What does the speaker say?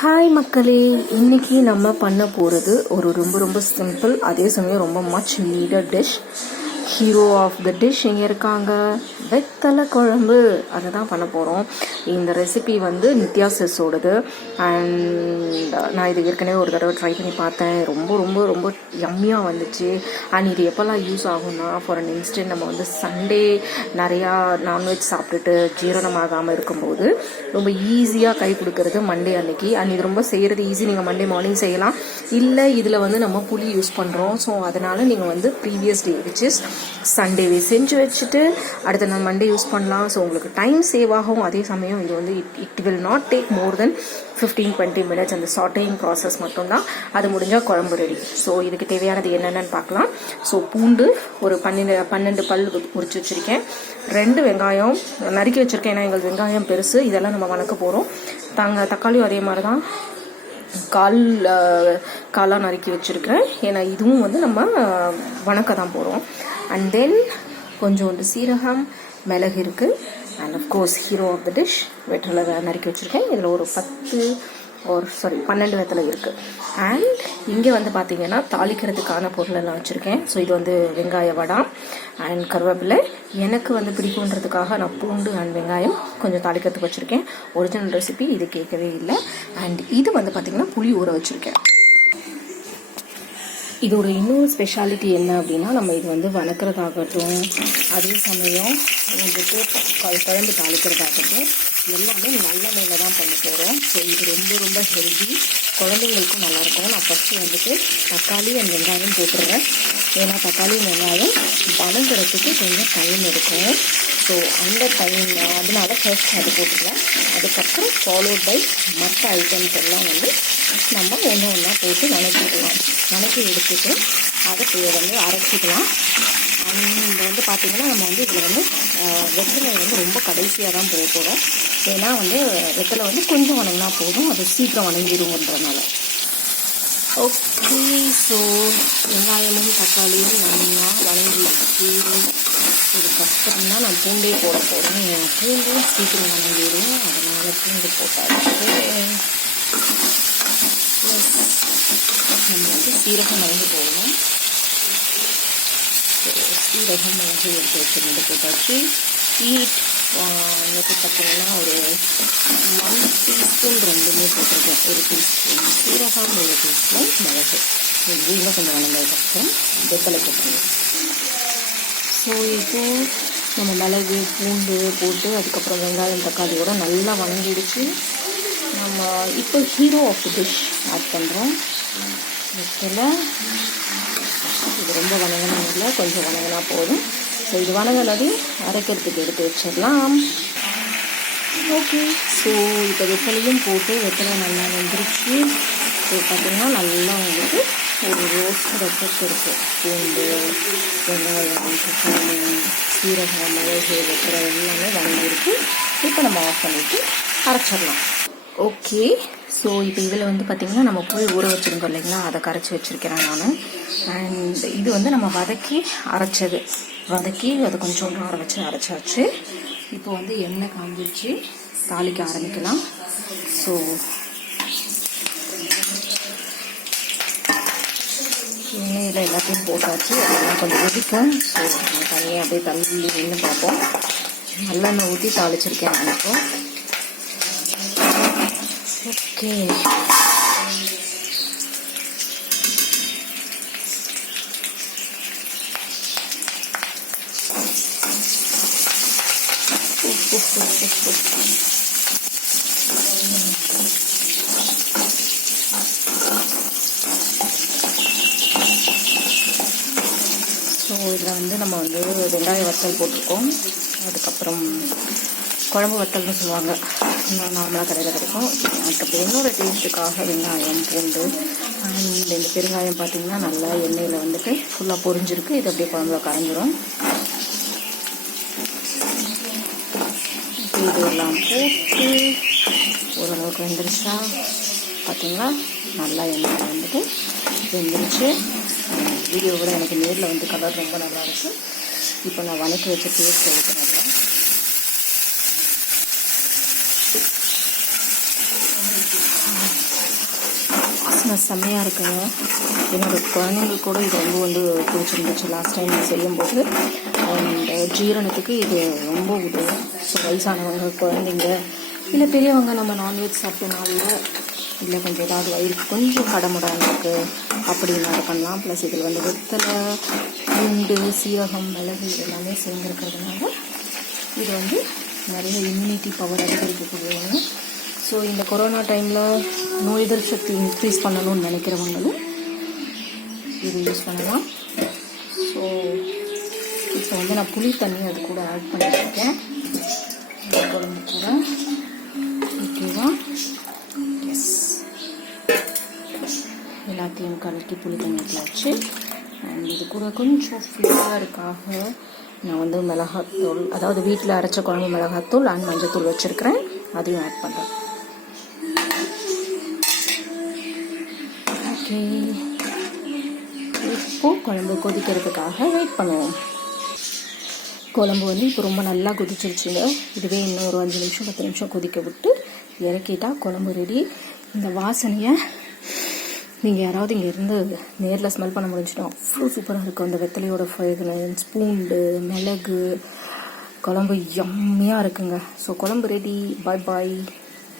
Hi மக்களே, இன்னைக்கு நம்ம பண்ண போகிறது ஒரு ரொம்ப ரொம்ப சிம்பிள், அதே சமயம் ரொம்ப much needed dish. Hero of the dish இங்கே இருக்காங்க, வெத்தலை குழம்பு. அதை தான் பண்ண போகிறோம். இந்த ரெசிபி வந்து நித்யா செஸ்ஸோடது. அண்ட் நான் இது ஏற்கனவே ஒரு தடவை ட்ரை பண்ணி பார்த்தேன். ரொம்ப ரொம்ப ரொம்ப யம்மியாக வந்துச்சு. அண்ட் இது எப்போல்லாம் யூஸ் ஆகும்னா, ஃபார் அன் இன்ஸ்டன்ட் நம்ம வந்து சண்டே நிறையா நான்வெஜ் சாப்பிட்டுட்டு ஜீரணமாகாமல் இருக்கும்போது ரொம்ப ஈஸியாக கை கொடுக்கறது மண்டே அன்னைக்கு. அண்ட் இது ரொம்ப செய்கிறது ஈஸி. நீங்கள் மண்டே மார்னிங் செய்யலாம். இல்லை இதில் வந்து நம்ம புளி யூஸ் பண்ணுறோம். ஸோ அதனால் நீங்கள் வந்து ப்ரீவியஸ் டே விச் இஸ் சண்டேவே செஞ்சு வச்சுட்டு அடுத்த நாள் மண்டே யூஸ் பண்ணலாம். ஸோ உங்களுக்கு டைம் சேவ் ஆகும். அதே சமயம் இது வந்து it will not take more then 15-20 minutes. அந்த சாட்டேயிங் ப்ராசஸ் மட்டும்தான். அது முடிஞ்சால் குழம்பு ரெடி. ஸோ இதுக்கு தேவையானது என்னென்னு பார்க்கலாம். ஸோ பூண்டு ஒரு 12 பல் உரிச்சு வச்சுருக்கேன். 2 வெங்காயம் நறுக்கி வச்சுருக்கேன். ஏன்னா எங்களுக்கு வெங்காயம் பெருசு. இதெல்லாம் நம்ம வணக்க போகிறோம். தக்காளியும் அதே மாதிரி தான் காலாக நறுக்கி வச்சுருக்கேன். ஏன்னா இதுவும் வந்து நம்ம வணக்க தான் போகிறோம். அண்ட் தென் கொஞ்சோண்டு சீரகம், மிளகு இருக்குது. And of course hero of the dish வெற்றிலை நறுக்கி வச்சுருக்கேன். இதில் ஒரு 12 வெத்தலை இருக்குது. அண்ட் இங்கே வந்து பார்த்திங்கன்னா தாளிக்கிறதுக்கான பொருளெல்லாம் வச்சுருக்கேன். ஸோ இது வந்து வெங்காய வடம் அண்ட் கருவேப்பிலை. எனக்கு வந்து பிடிக்குன்றதுக்காக நான் பூண்டு அண்ட் வெங்காயம் கொஞ்சம் தாளிக்கிறதுக்கு வச்சுருக்கேன். ஒரிஜினல் ரெசிபி இது கேட்கவே இல்லை. அண்ட் இது வந்து பார்த்திங்கன்னா புளி ஊற வச்சுருக்கேன். இதோட இன்னொரு ஸ்பெஷாலிட்டி என்ன அப்படின்னா, நம்ம இது வந்து வணக்கிறதாகட்டும், அதே சமயம் வந்துட்டு குழம்பு தாளிக்கிறதாகட்டும், எல்லாமே நல்லெண்ணெயில் தான் பண்ண போகிறோம். ஸோ இது ரொம்ப ரொம்ப ஹெல்தி, குழந்தைங்களுக்கும் நல்லாயிருக்கும். நான் ஃபஸ்ட்டு வந்துட்டு தக்காளி அண்ட் வெங்காயம் போட்டுடுறேன். ஏன்னா தக்காளி வெங்காயம் வணங்குறதுக்கு கொஞ்சம் டைம் எடுக்கும். ஸோ அந்த டைம் அதனால ஃபர்ஸ்ட் அது போட்டுருவேன். அதுக்கப்புறம் ஃபாலோட் பை மற்ற ஐட்டம்ஸ் எல்லாம் வந்து நம்ம ஒன்று ஒன்றா போட்டு வணக்கி எடுத்துட்டு அதை வந்து அரைச்சிக்கலாம். அண்ட் வந்து பார்த்திங்கன்னா நம்ம வந்து இதில் வந்து வெத்தலை வந்து ரொம்ப கடைசியாக தான் போக போகிறோம். ஏன்னா வந்து வெத்தலை வந்து கொஞ்சம் வணங்கினா போதும், அது சீக்கிரம் வணங்கிடுங்கிறதுனால. ஓகே, ஸோ வெங்காயமும் தக்காளியும் நல்லா வணங்கிடுச்சு. இதுக்கப்புறம் தான் நான் பூண்டே போட போகிறேன். என் பூண்டும் சீக்கிரம் வணங்கிடும், அதனால் பூண்டு போட்டாச்சு. நம்ம வந்து சீரகம் மிளகு போடணும். சீரகம் மிளகு எடுத்து வச்சுருந்து போட்டாச்சு. ஹீட் வந்துட்டு பார்த்திங்கன்னா ஒரு 1 டீஸ்பூன் ரெண்டுமே போட்டிருக்கேன். 1 டீஸ்பூன் சீரகம், 1 டீஸ்பூன் மிளகு. இன்னும் கொஞ்சம் வளர்ந்ததுக்கப்புறம் வெத்தலை போட்டுருவோம். ஸோ இப்போது நம்ம மிளகு பூண்டு போட்டு அதுக்கப்புறம் வெங்காயம் தக்காளியோட நல்லா வணங்கிடுச்சு. நம்ம இப்போ hero of the dish add பண்ணுறோம். வெத்தலை இது ரொம்ப வணங்கினா இல்லை, கொஞ்சம் வணங்கினா போதும். ஸோ இது வணங்கினது அரைக்கிறதுக்கு எடுத்து வச்சிடலாம். ஓகே, ஸோ இப்போ வெத்தலையும் போட்டு வெத்தலை நல்லா வெந்துருச்சு. ஸோ பார்த்திங்கன்னா நல்லா வந்துட்டு ஒரு ரோஸ்ட் எஃபெக்ட் இருக்குது. பூண்டு, வெங்காயம், தக்காளி, சீரகம், மிளகு, வெத்தலை எல்லாமே வணங்கிருக்கு. இப்போ நம்ம ஆஃப் பண்ணிவிட்டு அரைச்சிடலாம். ஓகே, ஸோ இப்போ இதில் வந்து பார்த்திங்கன்னா நம்ம போய் ஊற வச்சுருக்கோம் இல்லைங்களா, அதை கரைச்சி வச்சுருக்கிறேன் நான். அண்ட் இது வந்து நம்ம வதக்கி அதை கொஞ்சம் ஆற வச்சு அரைச்சாச்சு. இப்போ வந்து எண்ணெய் காஞ்சிச்சு, தாளிக்க ஆரம்பிக்கலாம். ஸோ எண்ணெயில் எல்லாத்தையும் போட்டாச்சு. அதெல்லாம் கொஞ்சம் வெடிக்கும். ஸோ நம்ம தனியாக அப்படியே தள்ளி நின்று பார்ப்போம். நல்லெண்ணெய் ஊற்றி தாளிச்சிருக்கேன் நான் இப்போ. ஓகே, ஸோ இதில் வந்து நம்ம வந்து வெங்காய வத்தல் போட்டிருக்கோம். அதுக்கப்புறம் குழம்பு வத்தல்னு சொல்லுவாங்க, நார்மலாக கடையில் கிடைக்கும். அதுக்கப்புறம் இன்னொரு டேஸ்ட்டுக்காக வெங்காயம், பூண்டு அண்ட் இந்த பெருங்காயம் பார்த்திங்கன்னா நல்லா எண்ணெயில் வந்துட்டு ஃபுல்லாக பொரிஞ்சிருக்கு. இது அப்படியே குழம்புல கரைஞ்சிரும். இதெல்லாம் போட்டு ஓரளவுக்கு வெந்துருச்சா பார்த்திங்கன்னா நல்லா எண்ணெயில் வந்துட்டு வெந்துருச்சு. வீடியோ விட எனக்கு நேரில் வந்து கலர் ரொம்ப நல்லாயிருக்கு. இப்போ நான் வணக்கி வச்ச பேஸ்ட்டை ஊற்றுனேன். செம்மையாக இருக்குங்க. என்னோடய குழந்தைங்களுக்கு கூட இது ரொம்ப பிடிச்சிருந்துச்சு லாஸ்ட் டைம் செய்யும்போது. அண்ட் ஜீரணத்துக்கு இது ரொம்ப உதவும். ஸோ வயசானவங்க, குழந்தைங்க, இல்லை பெரியவங்க நம்ம நான்வெஜ் சாப்பிட்டனால இல்லை கொஞ்சம் ஏதாவது வயிறுக்கு கொஞ்சம் கடமுடாமல் இருக்குது அப்படின்னு அதை பண்ணலாம். ப்ளஸ் இதில் வெத்தலை, பூண்டு, சீரகம், மிளகு இது எல்லாமே சேர்ந்துருக்கிறதுனால இது நிறைய இம்யூனிட்டி பவர் அதிகரிக்கக்கூடியவங்க. ஸோ இந்த கொரோனா டைமில் நோய் எதிர்ப்பு சக்தி இன்க்ரீஸ் பண்ணணும்னு நினைக்கிறவங்களும் இது யூஸ் பண்ணலாம். ஸோ இப்போ நான் புளி தண்ணி அது கூட ஆட் பண்ணியிருக்கேன் இந்த குழம்பு கூட. ஓகேவா? எஸ், எல்லாத்தையும் கலக்கி புளி தண்ணியில் வச்சு அண்ட் இது கூட கொஞ்சம் ஃப்ளேவருக்காக நான் மிளகாத்தூள், அதாவது வீட்டில் அரைச்ச குழம்பு மிளகாத்தூள் அண்ட் மஞ்சத்தூள் வச்சுருக்கிறேன், அதையும் ஆட் பண்ணுறேன். ஓகே, இப்போது குழம்பு கொதிக்கிறதுக்காக வெயிட் பண்ணுவோம். குழம்பு இப்போ ரொம்ப நல்லா கொதிச்சிருச்சுங்க. இதுவே இன்னும் ஒரு 5 நிமிஷம் 10 நிமிஷம் கொதிக்க விட்டு இறக்கிட்டா குழம்பு ரெடி. இந்த வாசனையை நீங்கள் யாராவது இங்கே இருந்து நேரில் ஸ்மெல் பண்ண முடிஞ்சுன்னா அவ்வளோ சூப்பராக இருக்கும். அந்த வெத்தலையோட ஃப்ரேக்ரன்ஸ், பூண்டு, மிளகு, குழம்பு யம்மியாக இருக்குங்க. ஸோ குழம்பு ரெடி. பாய் பாய்.